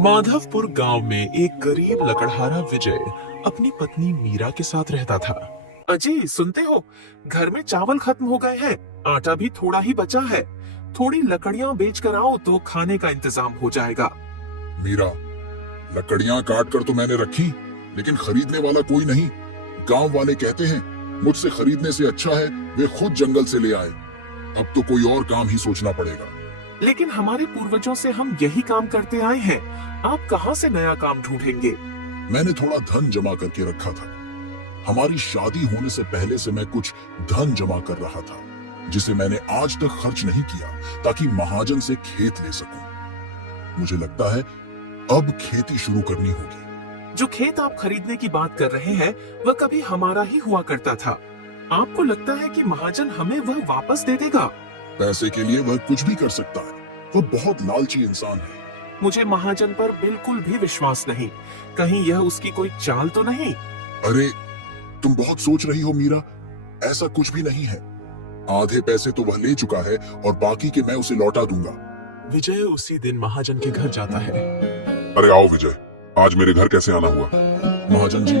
माधवपुर गांव में एक गरीब लकड़हारा विजय अपनी पत्नी मीरा के साथ रहता था। अजी सुनते हो, घर में चावल खत्म हो गए हैं, आटा भी थोड़ा ही बचा है। थोड़ी लकड़ियां बेच कर आओ तो खाने का इंतजाम हो जाएगा। मीरा, लकड़ियां काट कर तो मैंने रखी, लेकिन खरीदने वाला कोई नहीं। गांव वाले कहते हैं मुझसे खरीदने से अच्छा है वे खुद जंगल से ले आए। अब तो कोई और काम ही सोचना पड़ेगा। लेकिन हमारे पूर्वजों से हम यही काम करते आए हैं, आप कहाँ से नया काम ढूंढेंगे? मैंने थोड़ा धन जमा करके रखा था। हमारी शादी होने से पहले से मैं कुछ धन जमा कर रहा था, जिसे मैंने आज तक खर्च नहीं किया, ताकि महाजन से खेत ले सकूं। मुझे लगता है अब खेती शुरू करनी होगी। जो खेत आप खरीदने की बात कर रहे हैं वह कभी हमारा ही हुआ करता था। आपको लगता है कि महाजन हमें वह वापस दे देगा? पैसे के लिए वह कुछ भी कर सकता है। वह बहुत लालची इंसान है। मुझे महाजन पर बिल्कुल भी विश्वास नहीं। कहीं यह उसकी कोई चाल तो नहीं? अरे, तुम बहुत सोच रही हो मीरा। ऐसा कुछ भी नहीं है। आधे पैसे तो वह ले चुका है और बाकी के मैं उसे लौटा दूंगा। विजय उसी दिन महाजन के घर जाता है। अरे आओ विजय, आज मेरे घर कैसे आना हुआ? महाजन जी,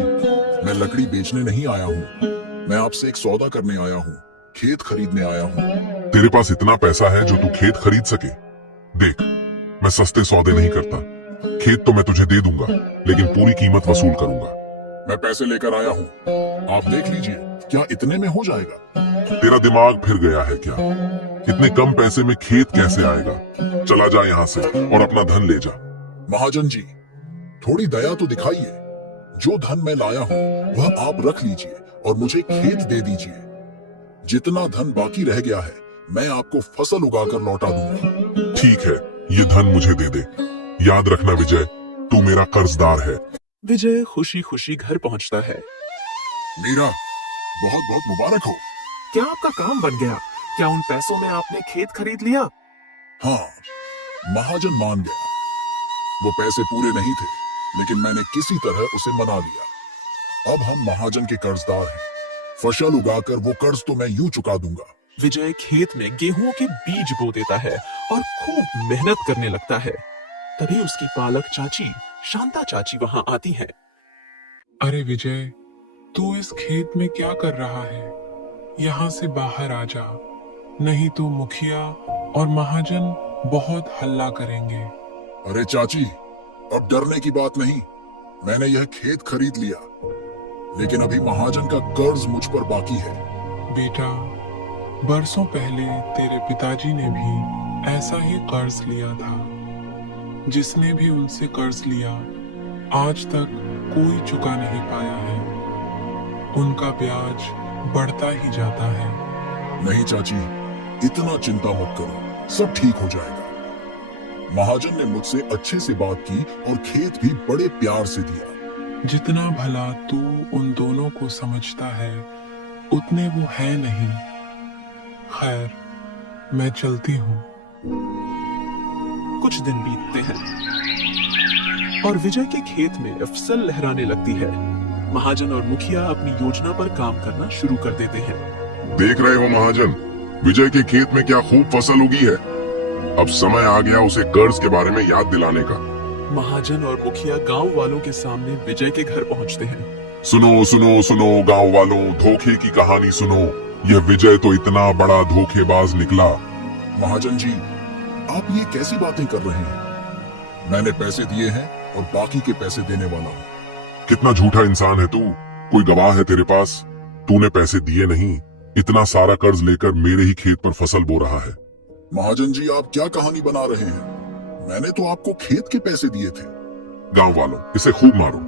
मैं लकड़ी बेचने नहीं आया हूँ। मैं आपसे एक सौदा करने आया हूँ, खेत खरीदने आया हूँ। तेरे पास इतना पैसा है जो तू खेत खरीद सके? देख, मैं सस्ते सौदे नहीं करता। खेत तो मैं तुझे दे दूंगा, लेकिन पूरी कीमत वसूल करूंगा। मैं पैसे लेकर आया हूँ, आप देख लीजिए, क्या इतने में हो जाएगा? तेरा दिमाग फिर गया है क्या? इतने कम पैसे में खेत कैसे आएगा? चला जा यहाँ से और अपना धन ले जा। महाजन जी, थोड़ी दया तो दिखाइए। जो धन मैं लाया हूँ वह आप रख लीजिए और मुझे खेत दे दीजिए। जितना धन बाकी रह गया है मैं आपको फसल उगाकर लौटा दूंगा। ठीक है, ये धन मुझे दे दे। याद रखना विजय, तू मेरा कर्जदार है। विजय खुशी खुशी घर पहुंचता है। मीरा, बहुत बहुत मुबारक हो। क्या आपका काम बन गया? क्या उन पैसों में आपने खेत खरीद लिया? हाँ, महाजन मान गया। वो पैसे पूरे नहीं थे, लेकिन मैंने किसी तरह उसे मना लिया। अब हम महाजन के कर्जदार हैं। फसल उगाकर वो कर्ज तो मैं यूं चुका दूंगा। विजय खेत में गेहूं के बीज बो देता है और खूब मेहनत करने लगता है। तभी उसकी पालक चाची, शांता चाची वहां आती है। अरे विजय, तू इस खेत में क्या कर रहा है? यहाँ से बाहर आ जा, नहीं तो मुखिया और महाजन बहुत हल्ला करेंगे। अरे चाची, अब डरने की बात नहीं। मैंने यह खेत खरीद लिया, लेकिन अभी महाजन का कर्ज मुझ पर बाकी है। बेटा, बरसों पहले तेरे पिताजी ने भी ऐसा ही कर्ज लिया था। जिसने भी उनसे कर्ज लिया आज तक कोई चुका नहीं पाया है। उनका ब्याज बढ़ता ही जाता है। नहीं चाची, इतना चिंता मत करो, सब ठीक हो जाएगा। महाजन ने मुझसे अच्छे से बात की और खेत भी बड़े प्यार से दिया। जितना भला तू उन दोनों को समझता है, उतने वो है नहीं। खैर, मैं चलती हूँ। कुछ दिन बीतते हैं और विजय के खेत में फसल लहराने लगती है। महाजन और मुखिया अपनी योजना पर काम करना शुरू कर देते हैं। देख रहे हो महाजन, विजय के खेत में क्या खूब फसल उगी है। अब समय आ गया उसे कर्ज के बारे में याद दिलाने का। महाजन और मुखिया गांव वालों के सामने विजय के घर पहुंचते हैं। सुनो सुनो सुनो गांव वालों, धोखे की कहानी सुनो। यह विजय तो इतना बड़ा धोखेबाज निकला। महाजन जी, आप ये कैसी बातें कर रहे हैं? मैंने पैसे दिए हैं और बाकी के पैसे देने वाला हूँ। कितना झूठा इंसान है तू। कोई गवाह है तेरे पास? तूने पैसे दिए नहीं, इतना सारा कर्ज लेकर मेरे ही खेत पर फसल बो रहा है। महाजन जी, आप क्या कहानी बना रहे हैं? मैंने तो आपको खेत के पैसे दिए थे। गांव वालों, इसे खूब मारो।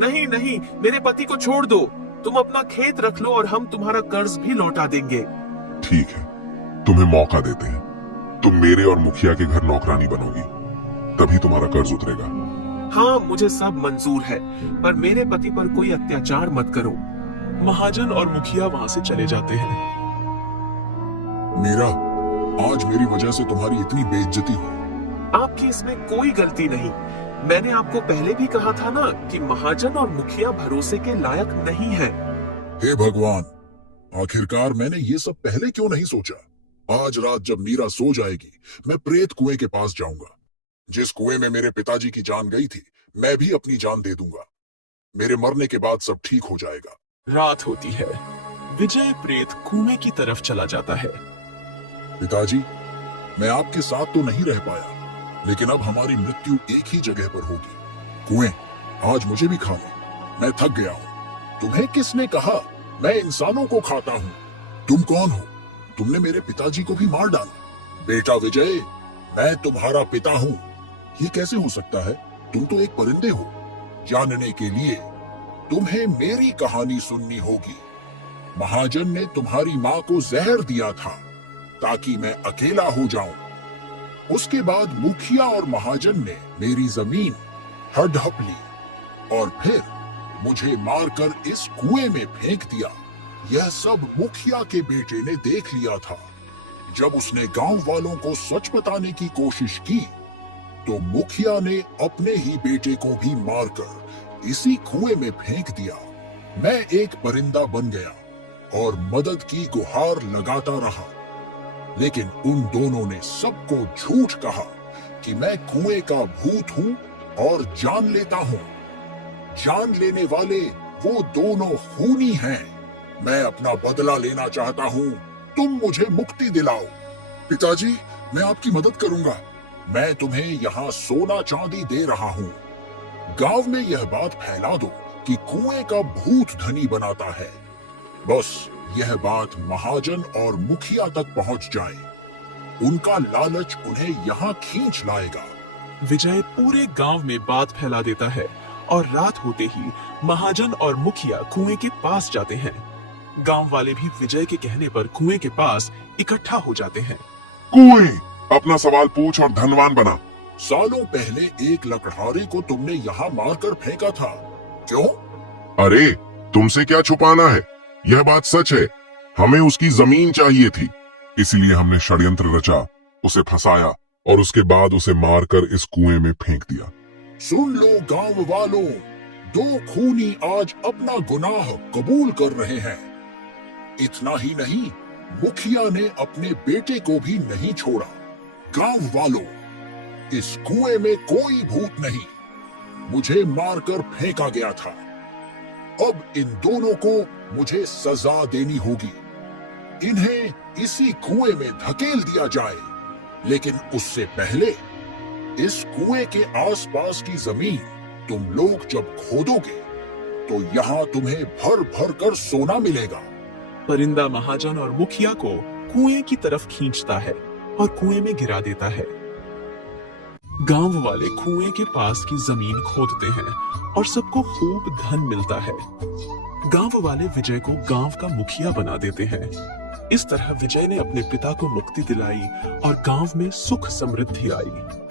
नहीं नहीं, मेरे पति को छोड़ दो। तुम अपना खेत रख लो और हम तुम्हारा कर्ज भी लौटा देंगे। ठीक है, तुम्हें मौका देते हैं। तुम मेरे और मुखिया के घर नौकरानी बनोगी, तभी तुम्हारा कर्ज उतरेगा। हाँ, मुझे सब मंजूर है, पर मेरे पति पर कोई अत्याचार मत करो। महाजन और मुखिया वहां से चले जाते हैं। मीरा, आज मेरी वजह से तुम्हारी इतनी बेइज्जती हो। आपकी इसमें कोई गलती नहीं। मैंने आपको पहले भी कहा था ना कि महाजन और मुखिया भरोसे के लायक नहीं है। हे भगवान, आखिरकार मैंने ये सब पहले क्यों नहीं सोचा। आज रात जब मीरा सो जाएगी, मैं प्रेत कुएं के पास जाऊंगा। जिस कुएं में मेरे पिताजी की जान गई थी, मैं भी अपनी जान दे दूंगा। मेरे मरने के बाद सब ठीक हो जाएगा। रात होती है। विजय प्रेत कुएं की तरफ चला जाता है। पिताजी, मैं आपके साथ तो नहीं रह पाया, लेकिन अब हमारी मृत्यु एक ही जगह पर होगी। कुएं, आज मुझे भी खा ले। मैं थक गया हूँ। तुम्हें किसने कहा मैं इंसानों को खाता हूँ? तुम कौन हो? तुमने मेरे पिताजी को भी मार डाला। बेटा विजय, मैं तुम्हारा पिता हूँ। ये कैसे हो सकता है? तुम तो एक परिंदे हो। जानने के लिए तुम्हें मेरी कहानी सुननी होगी। महाजन ने तुम्हारी माँ को जहर दिया था ताकि मैं अकेला हो जाऊं। उसके बाद मुखिया और महाजन ने मेरी जमीन हड़प ली और फिर मुझे मारकर इस कुएं में फेंक दिया। यह सब मुखिया के बेटे ने देख लिया था। जब उसने गांव वालों को सच बताने की कोशिश की तो मुखिया ने अपने ही बेटे को भी मारकर इसी कुएं में फेंक दिया। मैं एक परिंदा बन गया और मदद की गुहार लगाता रहा, लेकिन उन दोनों ने सबको झूठ कहा कि मैं कुएं का भूत हूं और जान लेता हूं। जान लेने वाले वो दोनों खूनी हैं। मैं अपना बदला लेना चाहता हूं। तुम मुझे मुक्ति दिलाओ। पिताजी, मैं आपकी मदद करूंगा। मैं तुम्हें यहाँ सोना चांदी दे रहा हूँ। गांव में यह बात फैला दो कि कुएं का भूत धनी बनाता है। बस यह बात महाजन और मुखिया तक पहुंच जाए। उनका लालच उन्हें यहाँ खींच लाएगा। विजय पूरे गांव में बात फैला देता है और रात होते ही महाजन और मुखिया कुएं के पास जाते हैं। गांव वाले भी विजय के कहने पर कुएं के पास इकट्ठा हो जाते हैं। कुएं, अपना सवाल पूछ और धनवान बना। सालों पहले एक लकड़हारे को तुमने यहाँ मारकर फेंका था, क्यों? अरे, तुमसे क्या छुपाना है? यह बात सच है। हमें उसकी जमीन चाहिए थी, इसलिए हमने षड्यंत्र रचा, उसे फंसाया और उसके बाद उसे मारकर इस कुएं में फेंक दिया। सुन लो गांव वालों, दो खूनी आज अपना गुनाह कबूल कर रहे हैं। इतना ही नहीं, मुखिया ने अपने बेटे को भी नहीं छोड़ा। गांव वालों, इस कुएं में कोई भूत नहीं, मुझे मारकर फेंका गया था। अब इन दोनों को मुझे सजा देनी होगी। इन्हें इसी कुएं में धकेल दिया जाए, लेकिन उससे पहले इस कुएं के आसपास की जमीन तुम लोग जब खोदोगे तो यहाँ तुम्हें भर भर कर सोना मिलेगा। परिंदा महाजन और मुखिया को कुएं की तरफ खींचता है और कुएं में गिरा देता है। गांव वाले कुएं के पास की जमीन खोदते हैं और सबको खूब धन मिलता है। गांव वाले विजय को गांव का मुखिया बना देते हैं। इस तरह विजय ने अपने पिता को मुक्ति दिलाई और गांव में सुख समृद्धि आई।